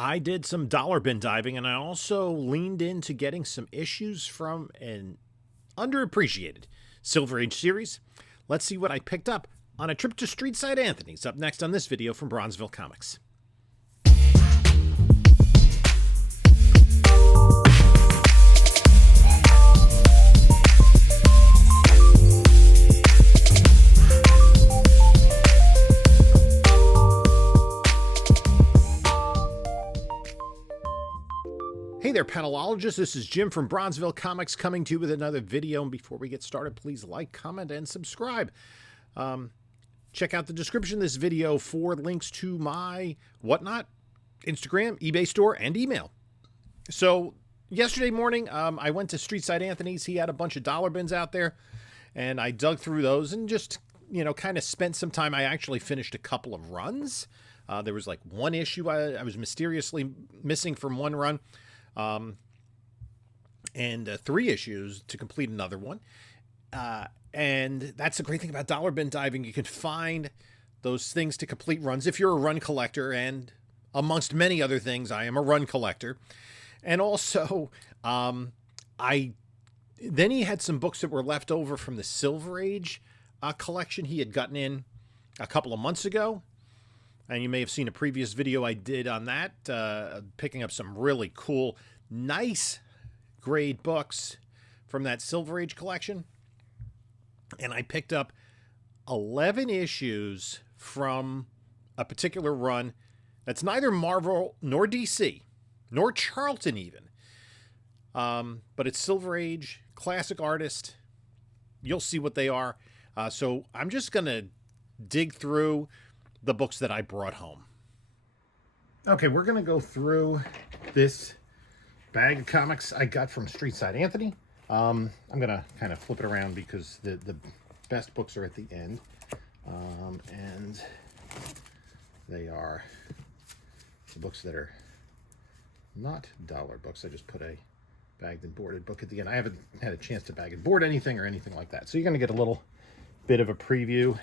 I did some dollar bin diving, and I also leaned into getting some issues from an underappreciated Silver Age series. Let's see what I picked up on a trip to Streetside Anthony's up next on this video from Bronzeville Comics. Hey there, panelologists. This is Jim from Bronzeville Comics coming to you with another video. And before we get started, please like, comment, and subscribe. Check out the description of this video for links to my whatnot, Instagram, eBay store, and email. So yesterday morning, I went to Streetside Anthony's. He had a bunch of dollar bins out there, and I dug through those and just, kind of spent some time. I actually finished a couple of runs. There was like one issue I was mysteriously missing from one run. And 3 issues to complete another one. And that's the great thing about dollar bin diving. You can find those things to complete runs if you're a run collector, and amongst many other things, I am a run collector. And also, then he had some books that were left over from the Silver Age collection he had gotten in a couple of months ago. And you may have seen a previous video I did on that, picking up some really cool, nice grade books from that Silver Age collection. And I picked up 11 issues from a particular run that's neither Marvel nor DC, nor Charlton even. But it's Silver Age, classic artist. You'll see what they are. So I'm just going to dig through the books that I brought home. Okay, we're going to go through this bag of comics I got from Streetside Anthony. I'm going to kind of flip it around because the best books are at the end. And they are the books that are not dollar books. I just put a bagged and boarded book at the end. I haven't had a chance to bag and board anything or anything like that. So you're going to get a little bit of a preview.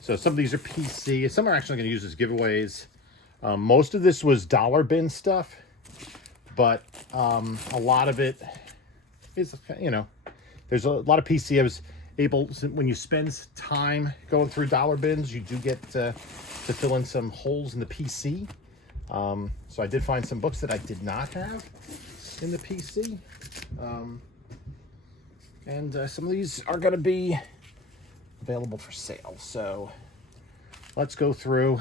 So some of these are PC. Some are actually going to use as giveaways. Most of this was dollar bin stuff, but a lot of it is, there's a lot of PC. I was able, when you spend time going through dollar bins, you do get to fill in some holes in the PC. So I did find some books that I did not have in the PC. And some of these are going to be available for sale. So let's go through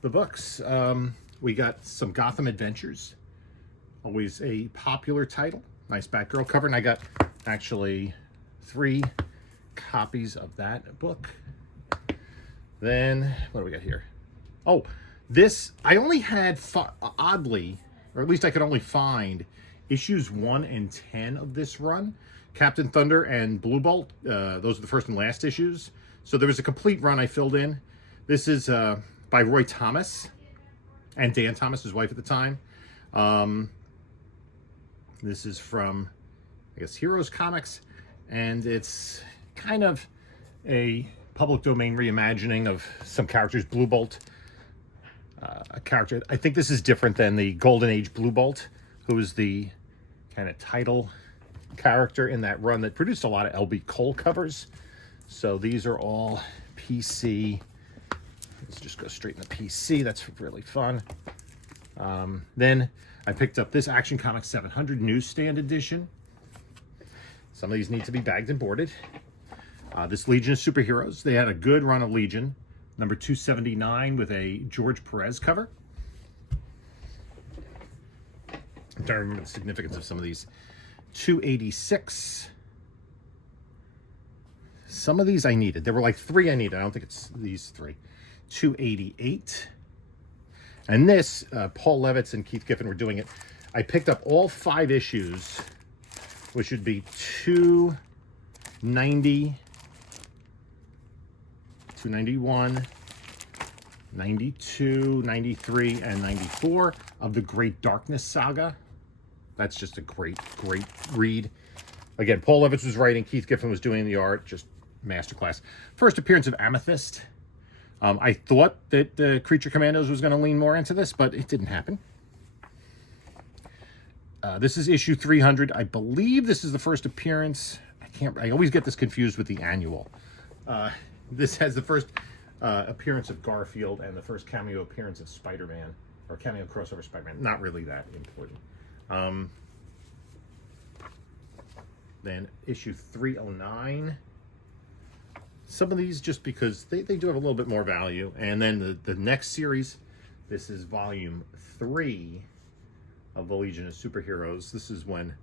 the books. We got some Gotham Adventures, always a popular title. Nice Batgirl cover, and I got actually 3 copies of that book. Then what do we got here? Oh, this I only had oddly, or at least I could only find issues 1 and 10 of this run. Captain Thunder and Blue Bolt, those are the first and last issues. So there was a complete run I filled in. This is by Roy Thomas and Dan Thomas, his wife at the time. This is from, I guess, Heroes Comics, and it's kind of a public domain reimagining of some characters. Blue Bolt, a character, I think this is different than the Golden Age Blue Bolt, who was the kind of title character in that run that produced a lot of L.B. Cole covers. So these are all PC. Let's just go straight in the PC. That's really fun. Then I picked up this Action Comics 700 newsstand edition. Some of these need to be bagged and boarded. This Legion of Superheroes. They had a good run of Legion. Number 279 with a George Perez cover. I'm trying to remember the significance of some of these. 286. Some of these I needed. There were like 3 I needed. I don't think it's these 3. 288. And this, Paul Levitz and Keith Giffen were doing it. I picked up all 5 issues, which would be 290, 291, 92, 93, and 94 of the Great Darkness Saga. That's just a great, great read. Again, Paul Levitz was writing, Keith Giffen was doing the art, just masterclass. First appearance of Amethyst, I thought that the Creature Commandos was going to lean more into this, but it didn't happen. This is issue 300. I believe this is the first appearance. I always get this confused with the annual. This has the first appearance of Garfield and the first cameo appearance of Spider-Man, or cameo crossover Spider-Man. Not really that important. Then issue 309. Some of these just because they do have a little bit more value. And then the next series, this is volume 3 of the Legion of Superheroes. This is when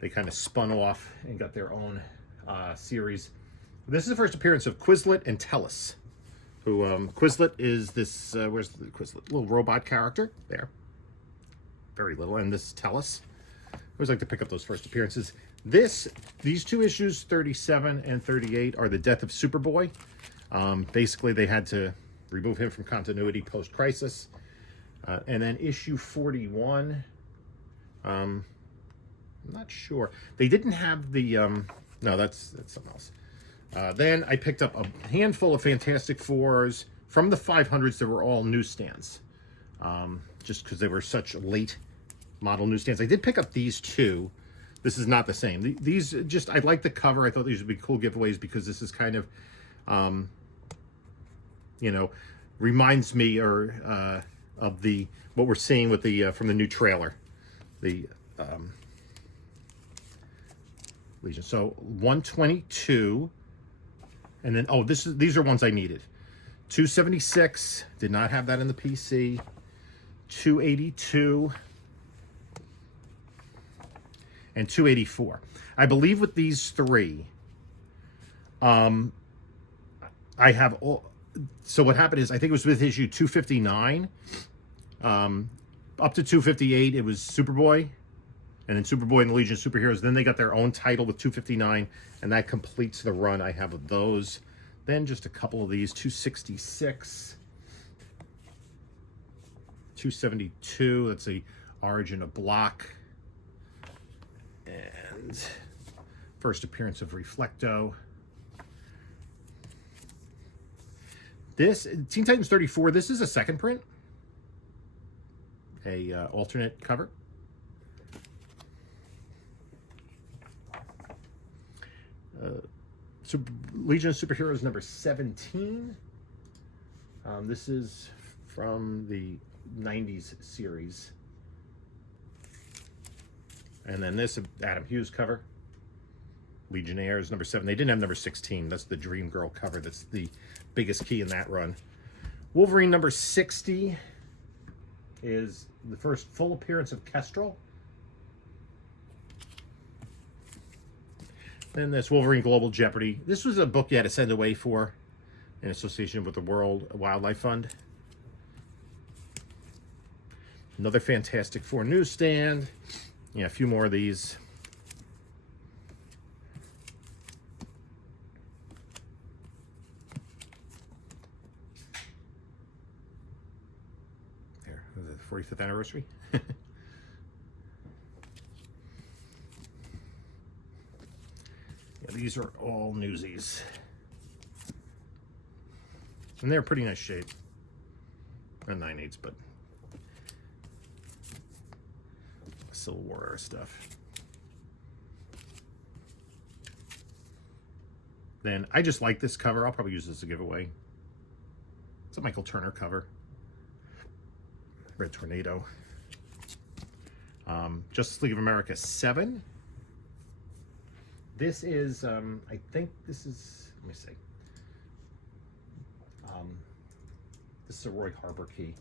they kind of spun off and got their own series. This is the first appearance of Quizlet and Tellus. Who Quizlet is this, where's the Quizlet? Little robot character there. Very little. And this is Tellus. I always like to pick up those first appearances. These two issues, 37 and 38, are the death of Superboy. Basically, they had to remove him from continuity post-crisis. And then issue 41, I'm not sure. They didn't have the, no, that's something else. Then I picked up a handful of Fantastic Fours from the 500s that were all newsstands. Just because they were such late model newsstands. I did pick up these two. This is not the same. These just, I like the cover. I thought these would be cool giveaways because this is kind of, you know, reminds me or of the what we're seeing with the from the new trailer, the Legion. So 122, and then these are ones I needed. 276 did not have that in the PC. 282. And 284. I believe with these three, I have all. So what happened is, I think it was with issue 259, up to 258, it was Superboy, and then Superboy and the Legion of Superheroes. Then they got their own title with 259, and that completes the run I have of those. Then just a couple of these, 266, 272. That's the Origin of Block. And first appearance of Reflecto. This Teen Titans 34. This is a second print, a alternate cover. Legion of Superheroes number 17. This is from the 90s series. And then this Adam Hughes cover. Legionnaires number 7. They didn't have number 16. That's the Dream Girl cover. That's the biggest key in that run. Wolverine number 60 is the first full appearance of Kestrel. Then this Wolverine Global Jeopardy. This was a book you had to send away for in association with the World Wildlife Fund. Another Fantastic Four newsstand. Yeah, a few more of these. There, was it the 45th anniversary? Yeah, these are all Newsies. And they're pretty nice shape. They're 9/8, but Civil War era stuff. Then I just like this cover. I'll probably use this as a giveaway. It's a Michael Turner cover. Red Tornado. Justice League of America 7. This is, I think this is, let me see. This is a Roy Harper key.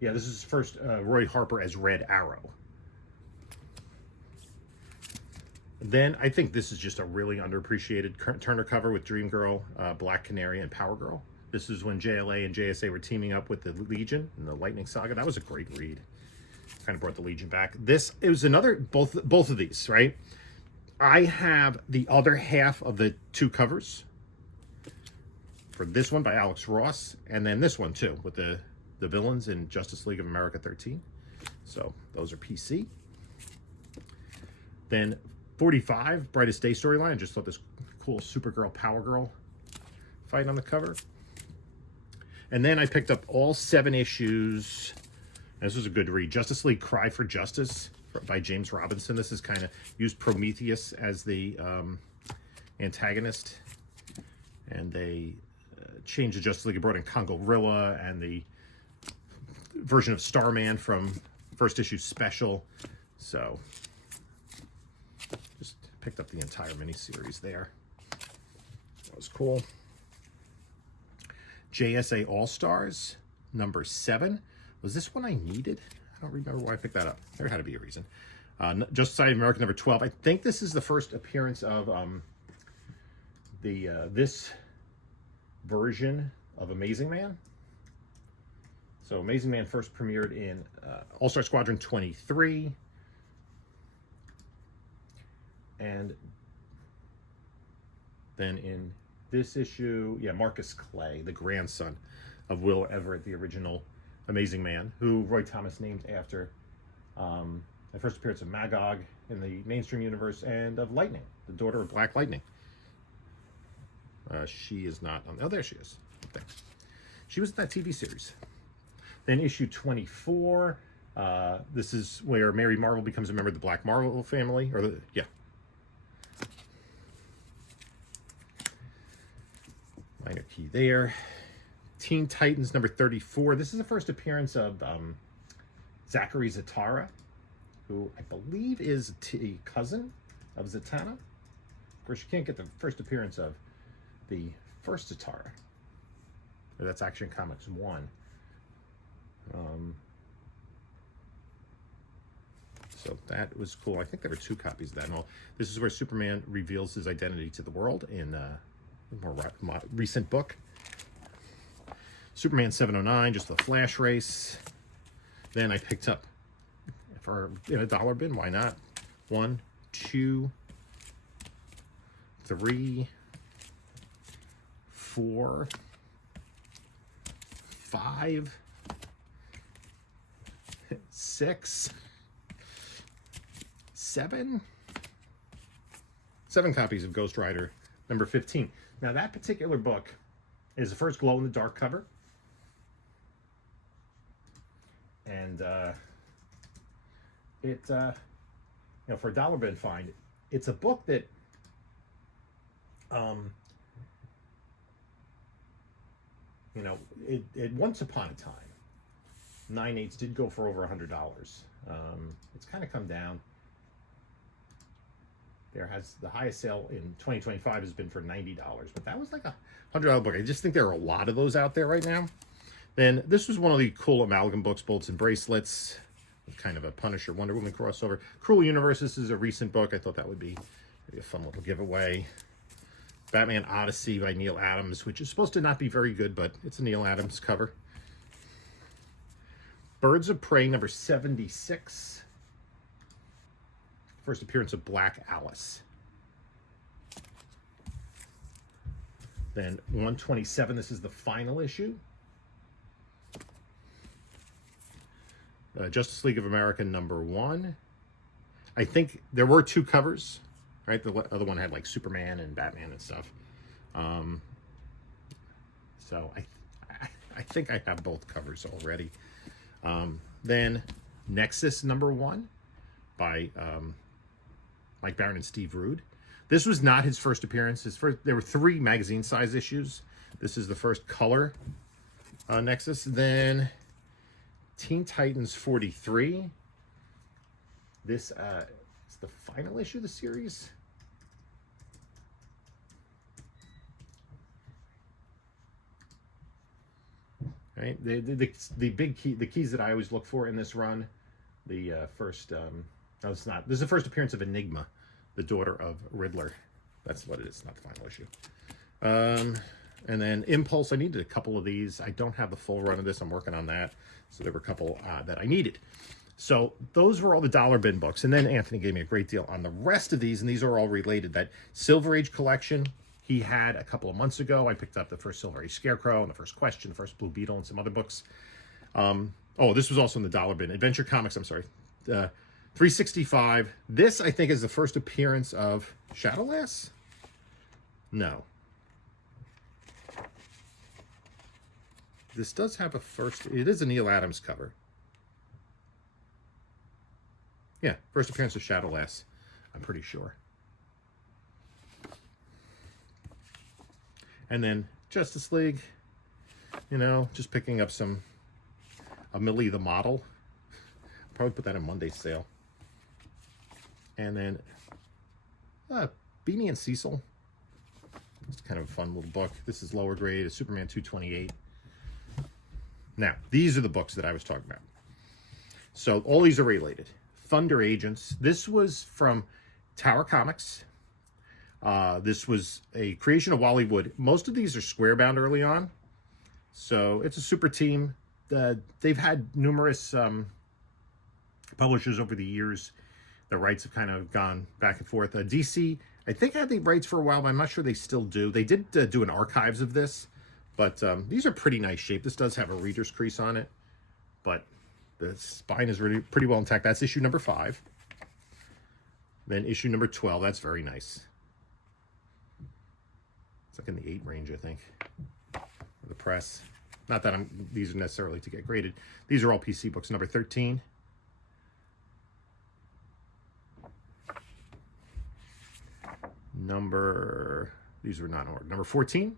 Yeah, this is first Roy Harper as Red Arrow. Then I think this is just a really underappreciated Turner cover with Dream Girl, Black Canary, and Power Girl. This is when JLA and JSA were teaming up with the Legion in the Lightning Saga. That was a great read. Kind of brought the Legion back. It was another, both of these, right, I have the other half of the 2 covers for this one by Alex Ross, and then this one too, with the villains in Justice League of America 13. So those are PC. Then 45, Brightest Day storyline. I just thought this cool Supergirl, Power Girl fight on the cover. And then I picked up all 7 issues. This was a good read. Justice League Cry for Justice by James Robinson. This is kind of used Prometheus as the antagonist. And they changed the Justice League and brought in Congo-Rilla and the version of Starman from first issue special. So just picked up the entire miniseries there. That was cool. JSA All-Stars, number 7. Was this one I needed? I don't remember why I picked that up. There had to be a reason. Justice Society of America, number 12. I think this is the first appearance of this version of Amazing Man. So Amazing Man first premiered in All-Star Squadron 23. And then in this issue, yeah, Marcus Clay, the grandson of Will Everett, the original Amazing Man, who Roy Thomas named after the first appearance of Magog in the mainstream universe, and of Lightning, the daughter of Black Lightning. She is not on... Oh, there she is. Thanks. She was in that TV series. Then issue 24. This is where Mary Marvel becomes a member of the Black Marvel family. Or the... Yeah. Minor key there. Teen Titans number 34. This is the first appearance of Zachary Zatara, who I believe is a cousin of Zatanna. Of course, you can't get the first appearance of the first Zatara. That's Action Comics 1. So that was cool. I think there were 2 copies of that and all. This is where Superman reveals his identity to the world in a more recent book. Superman 709, just the Flash race. Then I picked up, for in a dollar bin, why not? 1, 2, 3, 4, 5, 6, 7 copies of Ghost Rider number 15. Now that particular book is the first glow-in-the-dark cover. And it, you know, for a dollar bin find, it's a book that, you know, it once upon a time, 9/8 did go for over $100. It's kind of come down. The highest sale in 2025 has been for $90, but that was like a $100 book. I just think there are a lot of those out there right now. Then this was one of the cool amalgam books, Bolts and Bracelets, kind of a Punisher Wonder Woman crossover. Cruel Universe, this is a recent book. I thought that would be maybe a fun little giveaway. Batman Odyssey by Neil Adams, which is supposed to not be very good, but it's a Neil Adams cover. Birds of Prey number 76. First appearance of Black Alice. Then 127, this is the final issue. Justice League of America number 1. I think there were 2 covers, right? The other one had like Superman and Batman and stuff. So I think I have both covers already. Then Nexus number 1 by Mike Baron and Steve Rude. This was not his first appearance. There were 3 magazine-size issues. This is the first color Nexus. Then Teen Titans 43. This is the final issue of the series. Right, the big key, the keys that I always look for in this run. The first, no, it's not. This is the first appearance of Enigma, the daughter of Riddler. That's what it is, not the final issue. And then Impulse, I needed a couple of these. I don't have the full run of this. I'm working on that. So there were a couple that I needed. So those were all the dollar bin books. And then Anthony gave me a great deal on the rest of these, and these are all related. That Silver Age collection he had a couple of months ago. I picked up the first Silver Age Scarecrow and the first Question, the first Blue Beetle, and some other books. Oh, this was also in the dollar bin. Adventure Comics, I'm sorry. 365. This, I think, is the first appearance of Shadowlass? No. This does have a first... It is a Neil Adams cover. Yeah, first appearance of Shadowlass, I'm pretty sure. And then Justice League, you know, just picking up some... A Millie the Model. Probably put that in Monday's sale. And then Beanie and Cecil. It's kind of a fun little book. This is lower grade, a Superman 228. Now, these are the books that I was talking about. So all these are related. Thunder Agents. This was from Tower Comics. This was a creation of Wally Wood. Most of these are square bound early on. So it's a super team. They've had numerous publishers over the years. The rights have kind of gone back and forth. DC, I think, had the rights for a while, but I'm not sure they still do. They did do an archives of this, but these are pretty nice shape. This does have a reader's crease on it, but the spine is really pretty well intact. That's issue number 5. Then issue number 12. That's very nice. It's like in the 8 range, I think. The press. Not that these are necessarily to get graded. These are all PC books. Number 13. These were not in order. Number 14.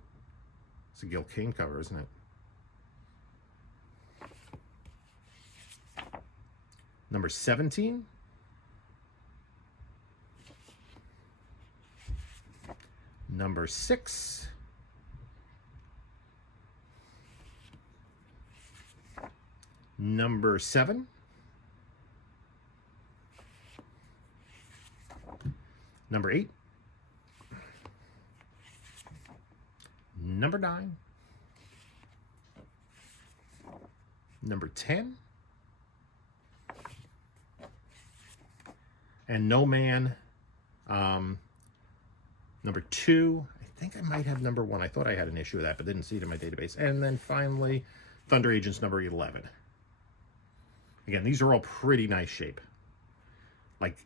It's a Gil Kane cover, isn't it? Number 17. Number 6. Number 7. Number 8. Number 9. Number 10. And No Man. Number 2. I think I might have number 1. I thought I had an issue of that, but didn't see it in my database. And then finally, Thunder Agents number 11. Again, these are all pretty nice shape. Like,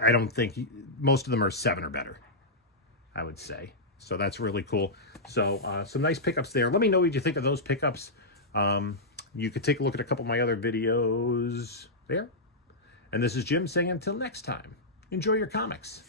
I don't think... Most of them are 7 or better, I would say. So that's really cool. So some nice pickups there. Let me know what you think of those pickups. You could take a look at a couple of my other videos there. And this is Jim saying until next time, enjoy your comics.